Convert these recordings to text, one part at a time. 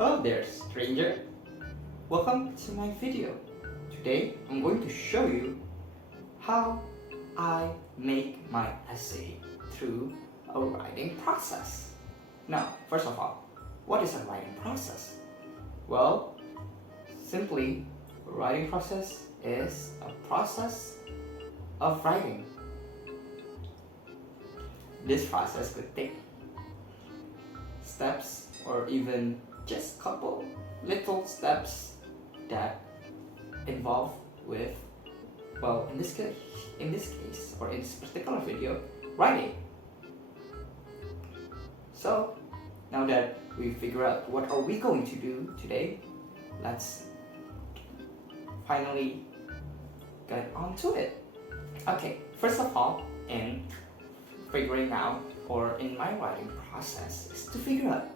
Hello there, stranger. Welcome to my video. Today, I'm going to show you how I make my essay through a writing process. Now, first of all, what is a writing process? Well, simply, a writing process is a process of writing. This process could take steps or even just couple little steps that involve with, well, in this case or in this particular video, writing. So now that we figure out what are we going to do today, let's finally get on to it. Okay, first of all, in figuring out or in my writing process is to figure out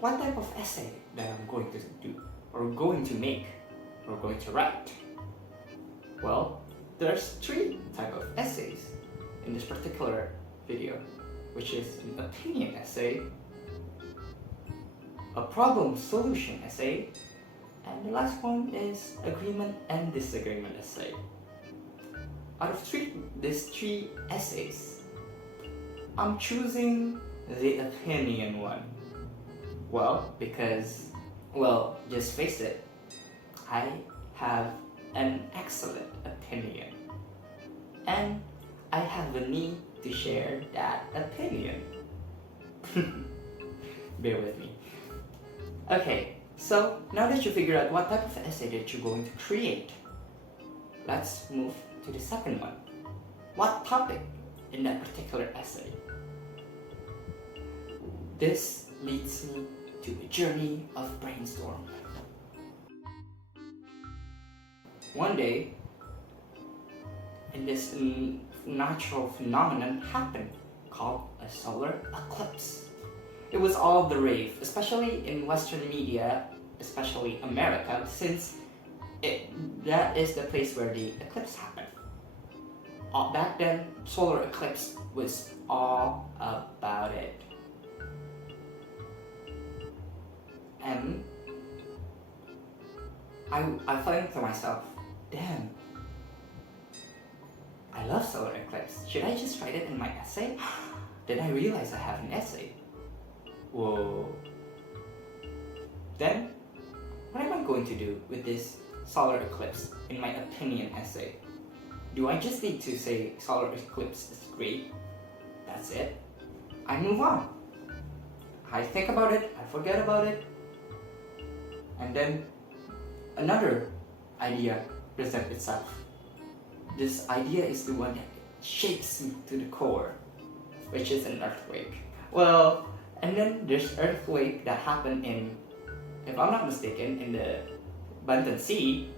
what type of essay that I'm going to do or going to make or going to write. Well, there's three types of essays in this particular video, which is an opinion essay, a problem solution essay, and the last one is agreement and disagreement essay. Out of these three essays, I'm choosing the opinion one. Well, because, just face it, I have an excellent opinion. And I have a need to share that opinion. Bear with me. Okay, so now that you figure out what type of essay that you're going to create, let's move to the second one. What topic in that particular essay? This leads me to a journey of brainstorm. One day, this natural phenomenon happened called a solar eclipse. It was all the rave, especially in Western media, especially America, since that is the place where the eclipse happened. Back then, solar eclipse was all about it. And I thought to myself, damn, I love solar eclipse. Should I just write it in my essay? Then I realized I have an essay. Whoa. Then, what am I going to do with this solar eclipse in my opinion essay? Do I just need to say solar eclipse is great? That's it? I move on. I think about it, I forget about it, and then another idea presents itself. This idea is the one that shakes me to the core, which is an earthquake. Well, and then there's earthquake that happened in, if I'm not mistaken, in the Banten Sea.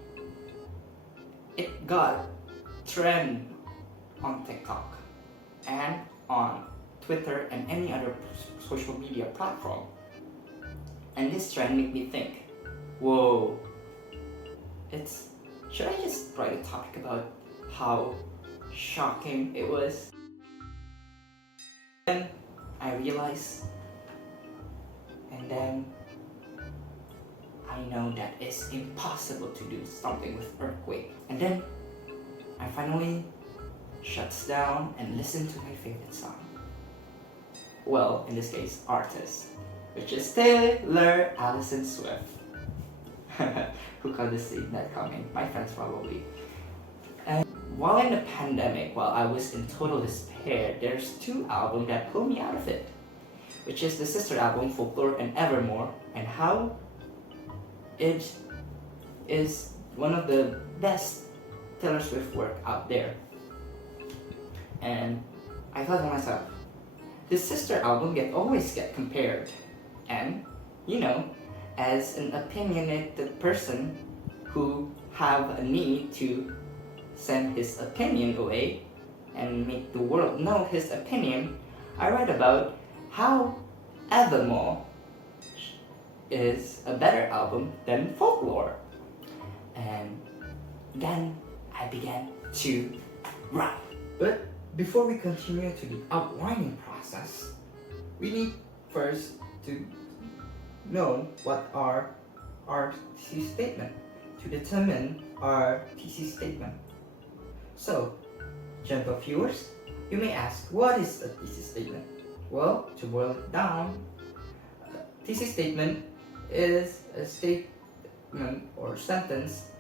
It got trend on TikTok and on Twitter and any other social media platform. And this trend made me think, whoa, should I just write a topic about how shocking it was? Then I realized, and then I know that it's impossible to do something with earthquake. And then I finally shuts down and listen to my favorite song. Well, in this case, artist, which is Taylor Allison Swift. Who could have seen that coming? My friends probably. And while in the pandemic, while I was in total despair, there's two albums that pulled me out of it, which is the sister album Folklore and Evermore, and how it is one of the best Taylor Swift work out there. And I thought to myself, this sister album always get compared, and as an opinionated person who have a need to send his opinion away and make the world know his opinion, I read about how Evermore is a better album than Folklore. And then I began to write. But before we continue to the outlining process, we need first to known what are our thesis statement to determine our thesis statement. So, gentle viewers, you may ask, what is a thesis statement? Well, to boil it down, a thesis statement is a statement or sentence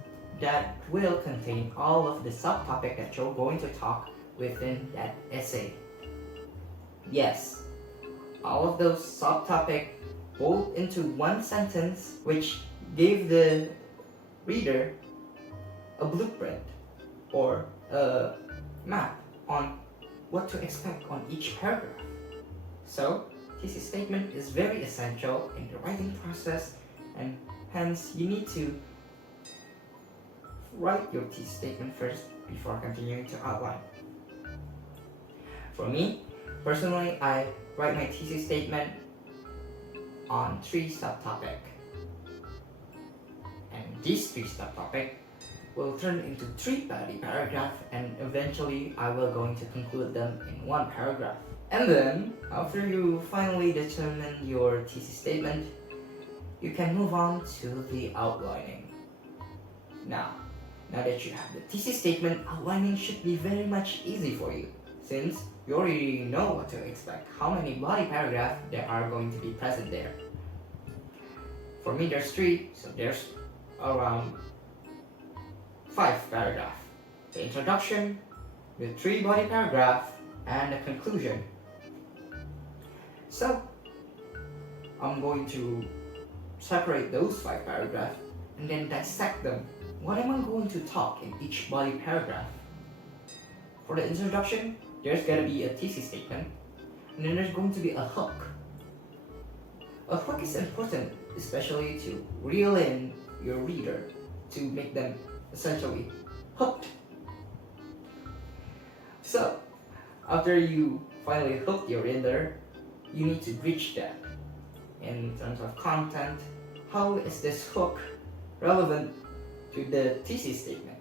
that will contain all of the subtopic that you're going to talk within that essay. Yes, all of those subtopic boiled into one sentence, which gave the reader a blueprint or a map on what to expect on each paragraph. So, thesis statement is very essential in the writing process, and hence you need to write your thesis statement first before continuing to outline. For me, personally, I write my thesis statement on 3 subtopics. And these 3 subtopics will turn into 3 body paragraphs, and eventually I will going to conclude them in 1 paragraph. And then, after you finally determine your thesis statement, you can move on to the outlining. Now that you have the thesis statement, outlining should be very much easy for you, since you already know what to expect, how many body paragraphs there are going to be present there. For me, there's 3, so there's around 5 paragraphs. The introduction, the 3 body paragraph, and the conclusion. So, I'm going to separate those 5 paragraphs and then dissect them. What am I going to talk in each body paragraph? For the introduction, there's gonna be a thesis statement, and then there's going to be a hook. A hook is important, especially to reel in your reader, to make them essentially hooked. So, after you finally hook your reader, you need to bridge that. In terms of content, how is this hook relevant to the thesis statement?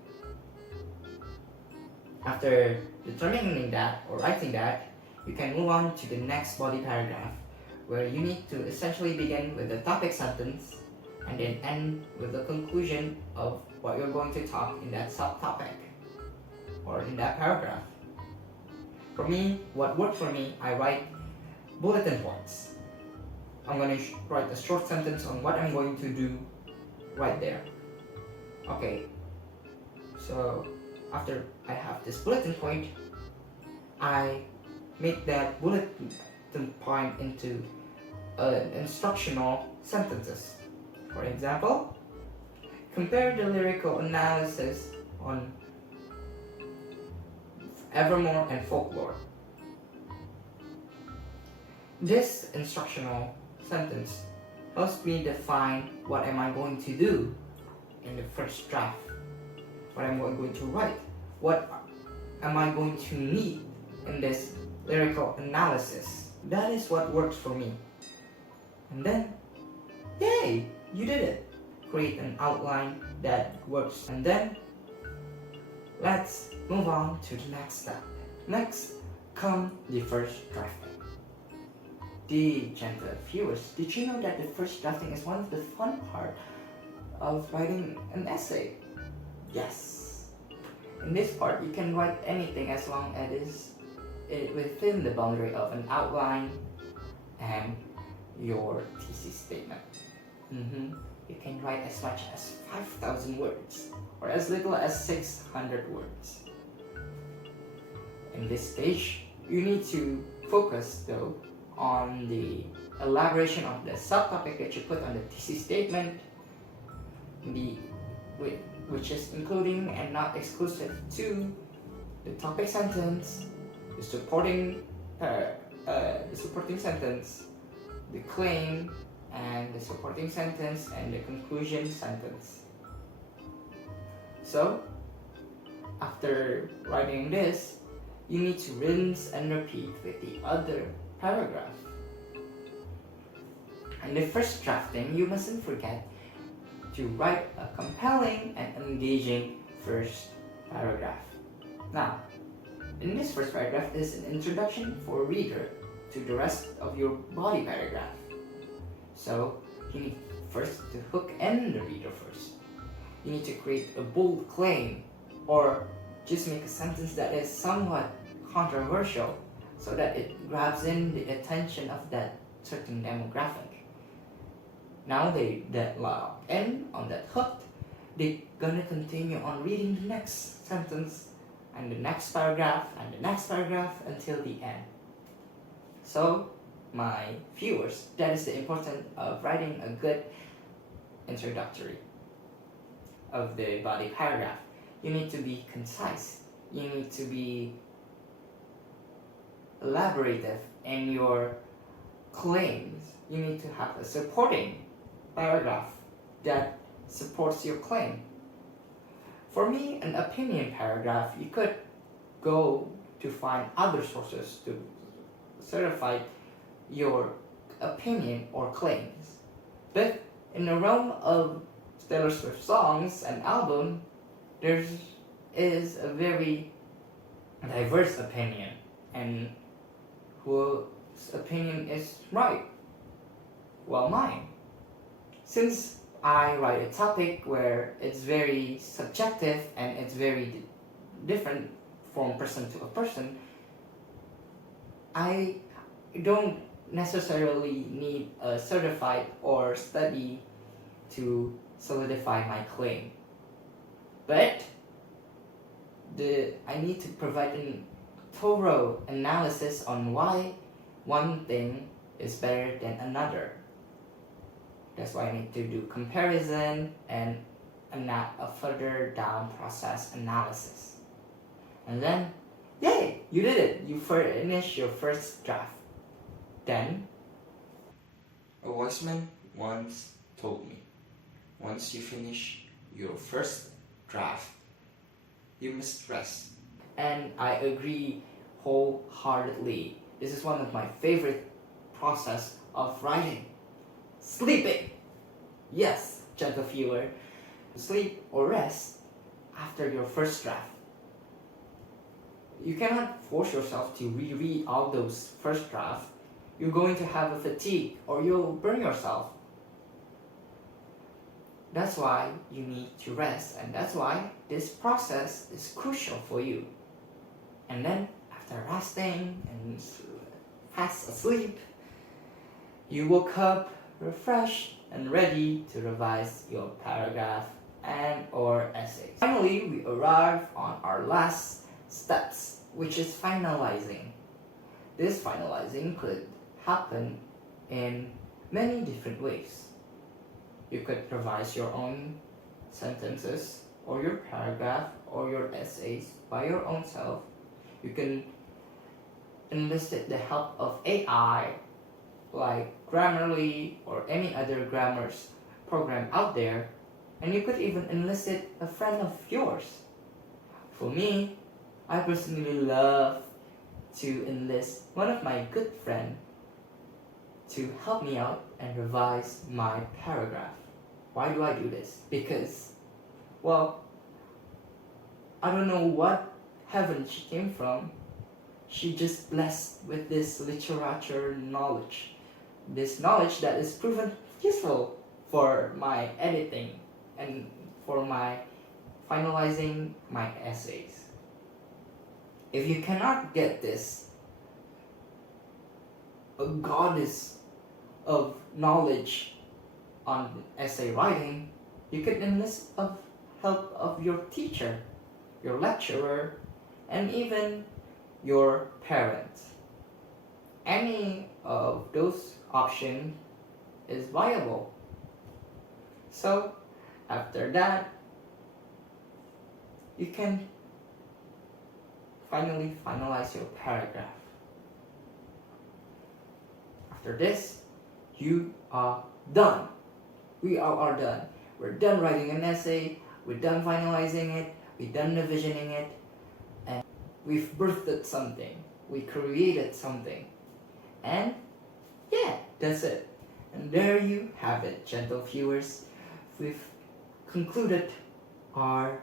After determining that or writing that, you can move on to the next body paragraph, where you need to essentially begin with the topic sentence and then end with the conclusion of what you're going to talk in that subtopic or in that paragraph. For me, what worked for me, I write bulletin points. I'm going to write a short sentence on what I'm going to do right there. Okay, so after I have this bulletin point, I make that bulletin point into instructional sentences. For example, compare the lyrical analysis on Evermore and Folklore. This instructional sentence helps me define what am I going to do in the first draft, what am I going to write, what am I going to need in this lyrical analysis. That is what works for me. And then, yay, you did it. Create an outline that works. And then, let's move on to the next step. Next, come the first drafting. The gentle viewers, did you know that the first drafting is one of the fun parts of writing an essay? Yes. In this part, you can write anything as long as it is within the boundary of an outline and your thesis statement. You can write as much as 5,000 words or as little as 600 words. In this stage, you need to focus though on the elaboration of the subtopic that you put on the thesis statement, which is including and not exclusive to the topic sentence, the supporting sentence, the claim, and the supporting sentence, and the conclusion sentence. So, after writing this, you need to rinse and repeat with the other paragraph. In the first drafting, you mustn't forget to write a compelling and engaging first paragraph. Now, in this first paragraph is an introduction for reader to the rest of your body paragraph. So, you need first to hook in the reader first. You need to create a bold claim or just make a sentence that is somewhat controversial so that it grabs in the attention of that certain demographic. Now that lock in on that hook, they're gonna continue on reading the next sentence and the next paragraph and the next paragraph until the end. So, my viewers, that is the importance of writing a good introductory of the body paragraph. You need to be concise. You need to be elaborative in your claims. You need to have a supporting paragraph that supports your claim. For me, an opinion paragraph, you could go to find other sources to certify your opinion or claims. But in the realm of Taylor Swift songs and album, there is a very diverse opinion, and whose opinion is right? Well, mine. Since I write a topic where it's very subjective and it's very different from person to a person, I don't necessarily need a certified or study to solidify my claim. But I need to provide a thorough analysis on why one thing is better than another. That's why I need to do comparison and a further down process analysis. And then, yay, you did it. You finished your first draft. Then, a wise man once told me, once you finish your first draft, you must rest. And I agree wholeheartedly. This is one of my favorite process of writing. Sleeping. Yes, gentle viewer. Sleep or rest after your first draft. You cannot force yourself to reread all those first drafts. You're going to have a fatigue or you'll burn yourself. That's why you need to rest, and that's why this process is crucial for you. And then after resting and fast asleep, you woke up refreshed and ready to revise your paragraph and or essay. Finally, we arrive on our last steps, which is finalizing. This finalizing could happen in many different ways. You could revise your own sentences or your paragraph or your essays by your own self. You can enlist the help of AI like Grammarly or any other grammars program out there, and you could even enlist a friend of yours. For me, I personally love to enlist one of my good friends to help me out and revise my paragraph. Why do I do this? Because, well, I don't know what heaven she came from. She just blessed with this literature knowledge. This knowledge that is proven useful for my editing and for my finalizing my essays. If you cannot get this, a goddess of knowledge on essay writing, you could enlist the help of your teacher, your lecturer, and even your parents. Any of those options is viable. So after that, you can finally finalize your paragraph. After this, you are done. We are done. We're done writing an essay, we're done finalizing it, we're done revisioning it, and we've birthed something. We created something. And yeah, that's it. And there you have it, gentle viewers. We've concluded our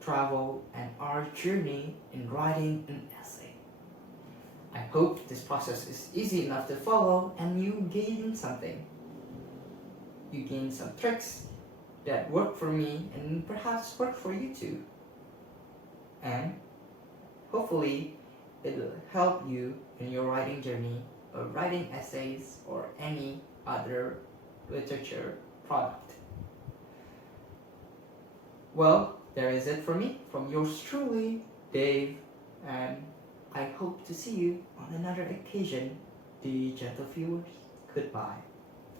travel and our journey in writing an essay. I hope this process is easy enough to follow and you gain something. you gain some tricks that work for me and perhaps work for you too. And hopefully it'll help you in your writing journey of writing essays or any other literature product. Well, there is it for me, from yours truly, Dave, and I hope to see you on another occasion, the gentle viewers. Goodbye.